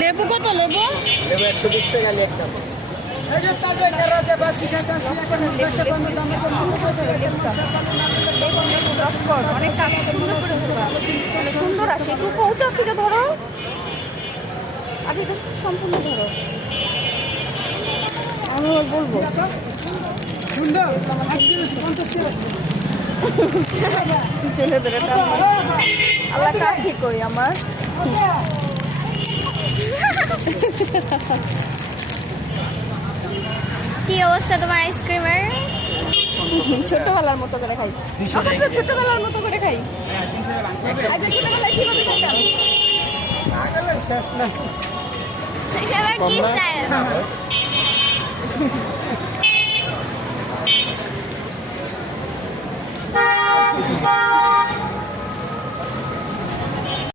লেবু কত? লেবু 120 টাকা লেখতাম। অনেক সুন্দর আসে, একটু পৌঁছার থেকে ধরো, আগে সম্পূর্ণ ধরো, আমি বলবো ছেলেদের আল্লাহ কাঠি কই আমার। কি অবস্থা তোমার আইসক্রিমের? ছোটবেলার মতো করে খাই, ছোটবেলার মতো করে খাই। আগে ছোটবেলায় কিভাবে খাইতাম? এটা আবার কি স্টাইল?